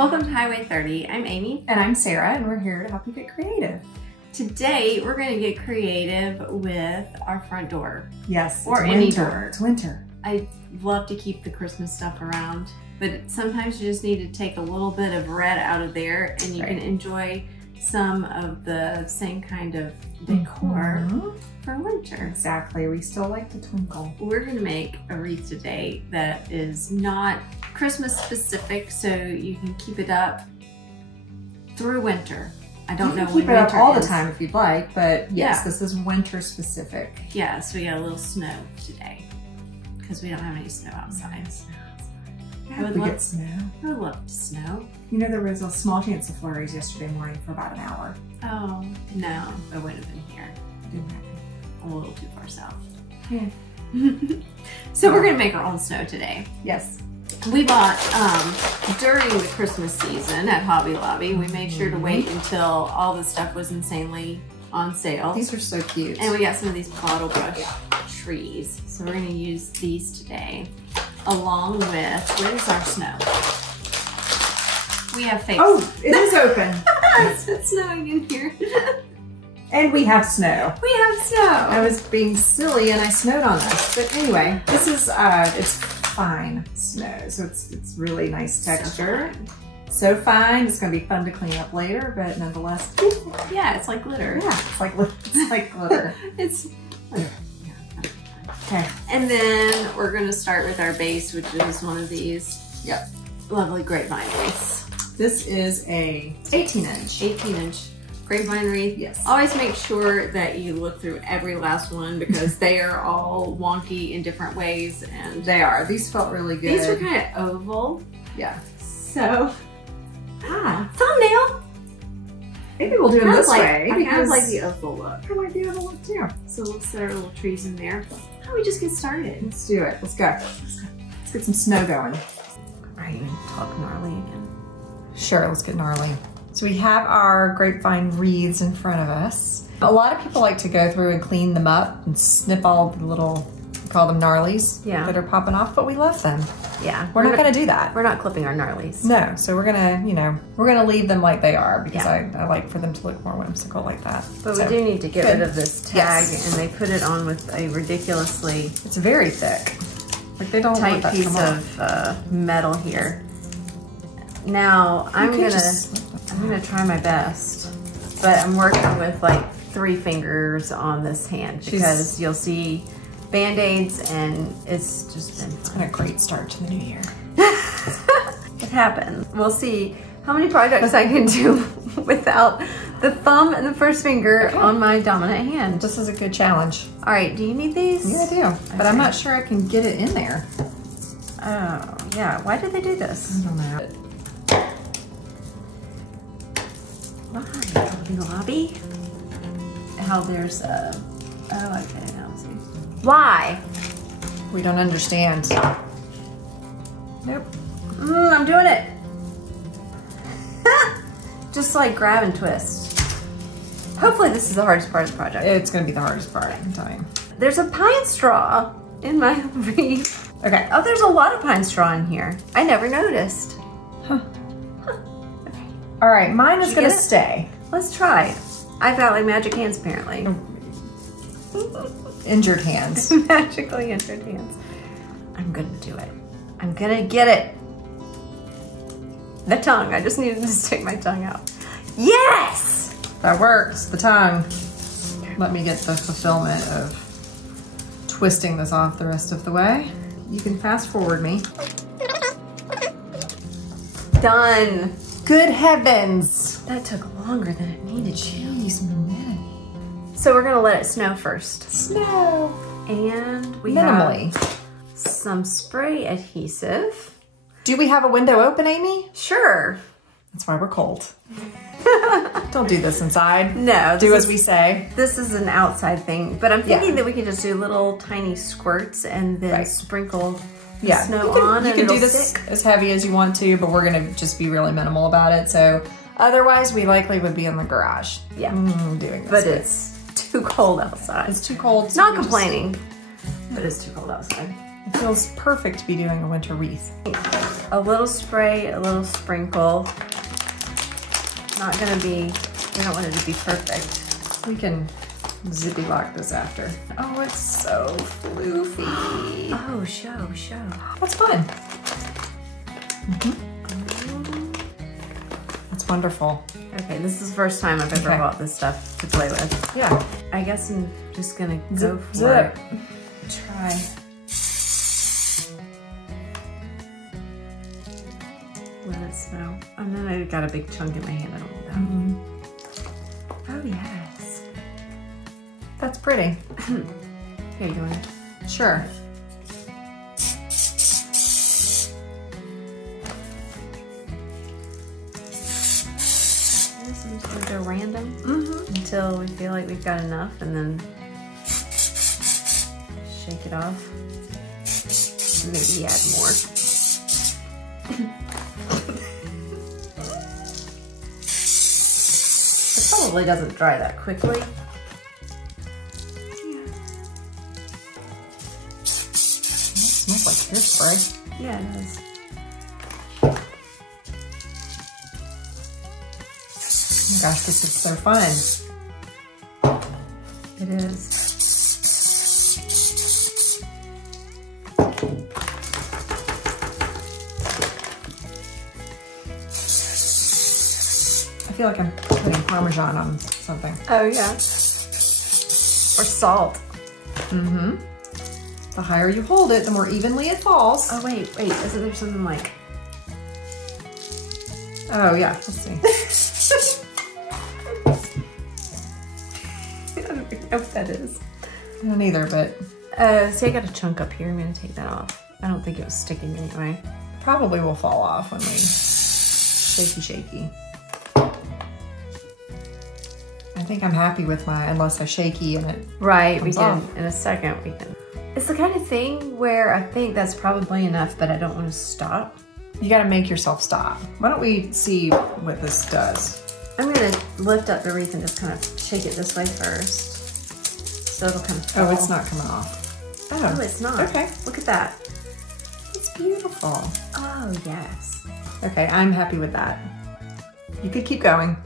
Welcome to Highway 30. I'm Amy. And I'm Sarah, and we're here to help you get creative. Today, we're going to get creative with our front door. Yes, or any door. It's winter. I love to keep the Christmas stuff around, but sometimes you just need to take a little bit of red out of there and you can enjoy some of the same kind of decor for winter. Exactly. We still like to twinkle. We're going to make a wreath today that is not Christmas specific, so you can keep it up through winter. I don't know when keep it up all is. the time if you'd like, but yes, this is winter specific. Yeah, so we got a little snow today because we don't have any snow outside. I would get snow. I would love to snow. You know, there was a small chance of flurries yesterday morning for about an hour. Oh, no, I wouldn't have been here. It didn't happen. A little too far south. Yeah. So we're gonna make our own snow today. Yes. We bought, during the Christmas season at Hobby Lobby, we made sure to wait until all the stuff was insanely on sale. These are so cute. And we got some of these bottle brush trees. So we're gonna use these today, along with, where's our snow? We have fake. Oh, it is open. It's snowing in here. And we have snow. We have snow. I was being silly and I snowed on us. But anyway, this is, it's fine snow. So it's really nice texture. So fine. It's going to be fun to clean up later, but nonetheless. Yeah, it's like glitter. Yeah, it's like glitter. It's glitter. Okay. And then we're going to start with our base, which is one of these lovely grapevine wreaths. This is a 18-inch. 18-inch grapevine wreath. Yes. Always make sure that you look through every last one because they are all wonky in different ways. And they are. These felt really good. These were kind of oval. Yeah. So, thumbnail. Maybe we'll do them this way. I kind of like the oval look. I like the oval look too. So let's set our little trees in there. How about we just get started? Let's do it. Let's go. Let's get some snow going. Are you going to talk gnarly again? Sure, let's get gnarly. So we have our grapevine wreaths in front of us. A lot of people like to go through and clean them up and snip all the little, we call them gnarlies that are popping off, but we love them. Yeah. We're not gonna do that. We're not clipping our gnarlies. No, so we're gonna, we're gonna leave them like they are because I like for them to look more whimsical like that. But we do need to get rid of this tag and they put it on with a ridiculously it's very thick. Like they don't tight piece of metal here. Now I'm gonna try my best, but I'm working with like 3 fingers on this hand because you'll see Band-Aids and it's been a great start to the new year. It happens. We'll see how many projects I can do without the thumb and the first finger on my dominant hand. This is a good challenge. All right, do you need these? Yeah, I do, but I'm not sure I can get it in there. Oh, yeah. Why did they do this? I don't know. Why? Hobby Lobby? How there's a... Oh, okay, now let's see. Why? We don't understand. Nope. I'm doing it. Just like grab and twist. Hopefully this is the hardest part of the project. It's going to be the hardest part, I'm telling you. There's a pine straw in my wreath. Okay. Oh, there's a lot of pine straw in here. I never noticed. Okay. All right, mine is going to stay. Let's try. I've got like magic hands apparently. Injured hands. Magically injured hands. I'm gonna do it. I'm gonna get it. The tongue. I just needed to stick my tongue out. Yes! That works. The tongue. Let me get the fulfillment of twisting this off the rest of the way. You can fast forward me. Done. Good heavens. That took longer than it needed to. Jeez, minute. So we're gonna let it snow first. Snow. And we minimally have some spray adhesive. Do we have a window open, Amy? Sure. That's why we're cold. Don't do this inside. No. Do as we say. This is an outside thing, but I'm thinking that we can just do little tiny squirts and then sprinkle snow on. You can do this as heavy as you want to, but we're gonna just be really minimal about it. So otherwise, we likely would be in the garage. Yeah, doing this. But it's too cold outside. It's too cold. So not complaining, but it's too cold outside. It feels perfect to be doing a winter wreath. A little spray, a little sprinkle. Not gonna be, we don't want it to be perfect. We can zippy lock this after. Oh, it's so floofy. Oh, show. That's fun. That's wonderful. Okay, this is the first time I've ever bought this stuff to play with. Yeah. I guess I'm just gonna go for zip. it. Try. Let it snow. And then I got a big chunk in my hand. I don't want that. Oh, yes. That's pretty. Here, you want it? Sure. I'm just gonna go random until we feel like we've got enough, and then shake it off. Maybe add more. It probably doesn't dry that quickly. It smells like hairspray. Yeah, it does. Oh my gosh, this is so fun. It is. I feel like I'm putting Parmesan on something. Oh, yeah. Or salt. The higher you hold it, the more evenly it falls. Oh, wait. Isn't there something like... Oh, yeah. Let's see. I don't know what that is. I don't either, but... See, I got a chunk up here. I'm going to take that off. I don't think it was sticking anyway. probably will fall off when we shaky. I think I'm happy with my, unless I shaky and it Right, we comes can, in a second we can. It's the kind of thing where I think that's probably enough, but I don't want to stop. You gotta make yourself stop. Why don't we see what this does? I'm gonna lift up the wreath and just kind of shake it this way first. So it'll kind of fall. Oh, it's not coming off. Oh, it's not. Okay. Look at that. It's beautiful. Oh, yes. Okay, I'm happy with that. You could keep going.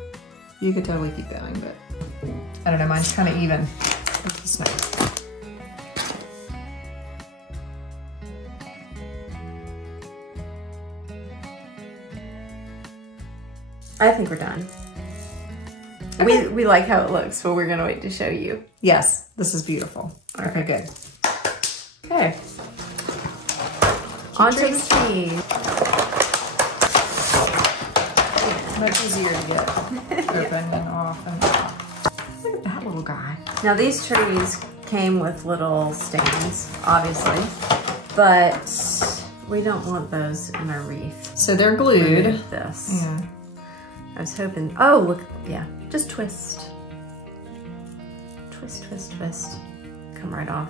You could totally keep going, but I don't know, mine's kind of even with the snow. I think we're done. Okay. We like how it looks, but we're gonna wait to show you. Yes, this is beautiful. All okay, right. good. Okay. Onto the cheese. Much easier to get open and off. And look at that little guy. Now these trees came with little stands, obviously, but we don't want those in our wreath. So they're glued. Remove this. Yeah. I was hoping, oh look, yeah, just twist. Twist, twist, twist. Come right off.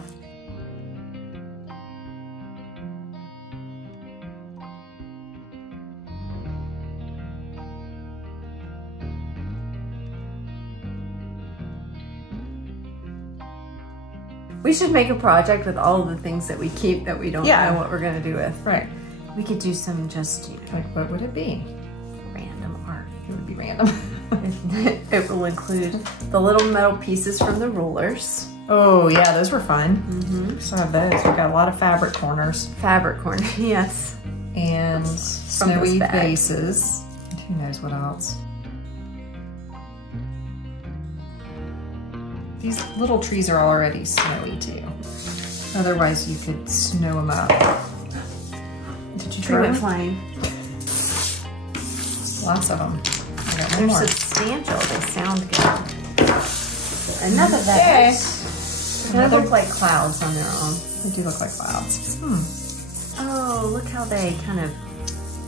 We should make a project with all of the things that we keep that we don't know what we're gonna do with. Right. We could do some just, you know, Like, what would it be? random art. It would be random. It will include the little metal pieces from the rulers. Oh, yeah, those were fun. Mm-hmm. We still have those. We've got a lot of fabric corners. Fabric corner, yes. And snowy bag. bases. And who knows what else. These little trees are already snowy too. Otherwise you could snow them up. Did you Tree try went them? flying. Lots of them. I got one They're more. substantial, they sound good. Enough of that. Okay. They look like clouds on their own. They do look like clouds. Oh, look how they kind of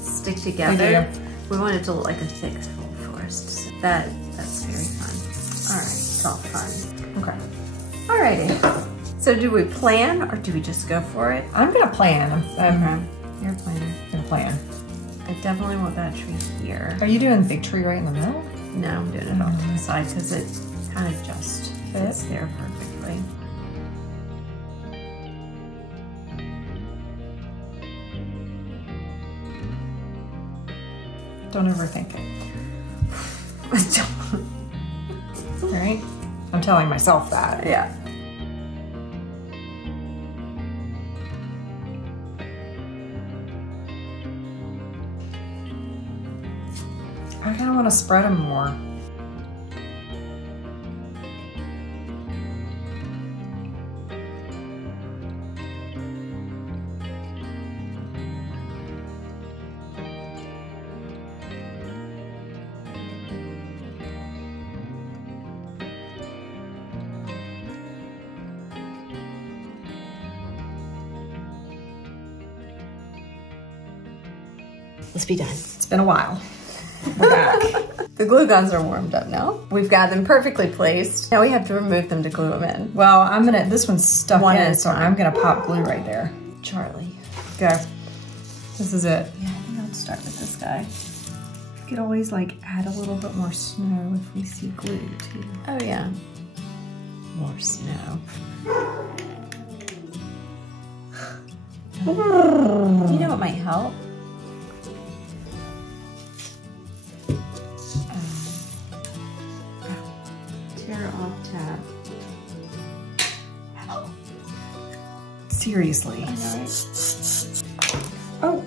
stick together. They do. We want it to look like a thick forest. So that's very fun. All right, it's all fun. Okay. Alrighty. So do we plan or do we just go for it? I'm gonna plan. You're planning. Gonna plan. I definitely want that tree here. Are you doing the big tree right in the middle? No, I'm doing it off to the side because it kind of just fits there perfectly. Don't overthink it. All right? I'm telling myself that. Yeah. I kind of want to spread them more. Let's be done. It's been a while. We're back. The glue guns are warmed up now. We've got them perfectly placed. Now we have to remove them to glue them in. Well, this one's stuck in, so I'm gonna pop glue right there. Charlie. Go. This is it. Yeah, I think I'll start with this guy. We could always like add a little bit more snow if we see glue too. Oh yeah. More snow. You know what might help? Tear off tab. Seriously. I know, right? Oh.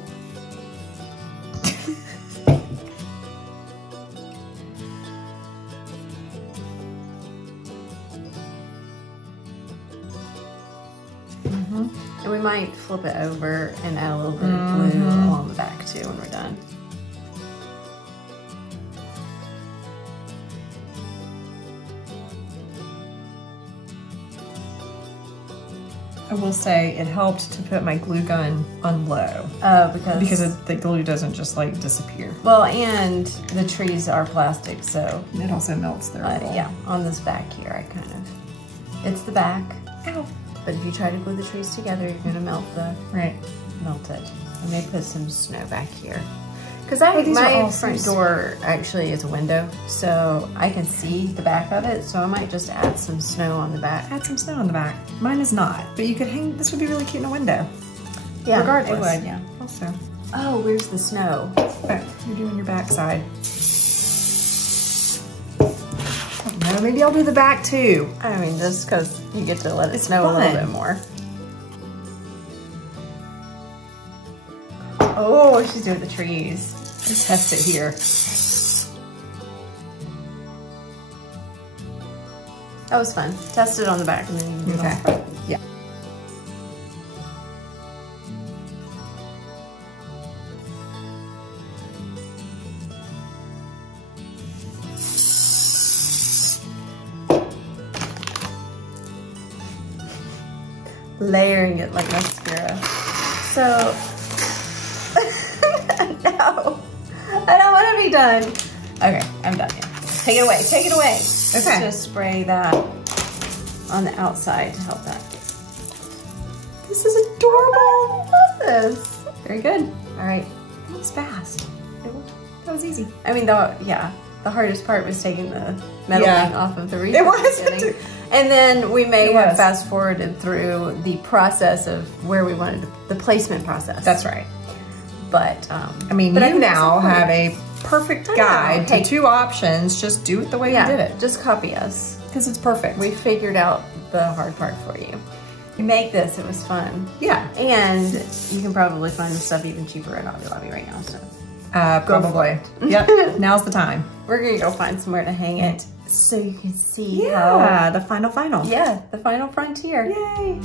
And we might flip it over and add a little bit of glue along the back too when we're done. I will say it helped to put my glue gun on low. Because the glue doesn't just like disappear. Well, and the trees are plastic, so it also melts there. Yeah, on this back here, I kind of, it's the back. Ow. But if you try to glue the trees together, you're gonna melt it. I may put some snow back here. Because my front door actually is a window, so I can see the back of it, so I might just add some snow on the back. Add some snow on the back. Mine is not, but you could hang, this would be really cute in a window. Yeah, regardless. it would, yeah. Also. Oh, where's the snow? Okay, you're doing your back side. No, maybe I'll do the back too. I mean, just because you get to let it snow a little bit more. Oh, she's doing the trees. Let's test it here. That was fun. Test it on the back and then you can do it on the front. Yeah. Layering it like mascara. So, no, I don't want to be done. Okay, I'm done here. Take it away, take it away. Okay. Just spray that on the outside to help that. This is adorable. I love this. Very good. All right. That was fast. That was easy. I mean, the hardest part was taking the metal thing off of the wreath. It was. And then we may have fast forwarded through the process of where we wanted the placement process. That's right. But I mean, you now have a perfect guide to 2 options. Just do it the way you did it. Just copy us. Because it's perfect. We figured out the hard part for you. You make this, it was fun. Yeah. And you can probably find the stuff even cheaper at Hobby Lobby right now, so. Probably. Yep, now's the time. We're gonna go find somewhere to hang it so you can see the final. Yeah, the final frontier. Yay.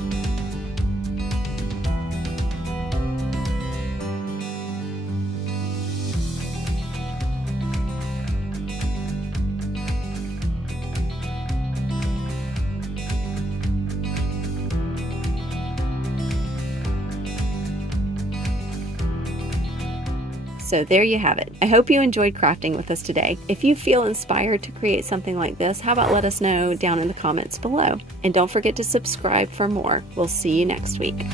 So there you have it. I hope you enjoyed crafting with us today. If you feel inspired to create something like this, how about let us know down in the comments below. And don't forget to subscribe for more. We'll see you next week.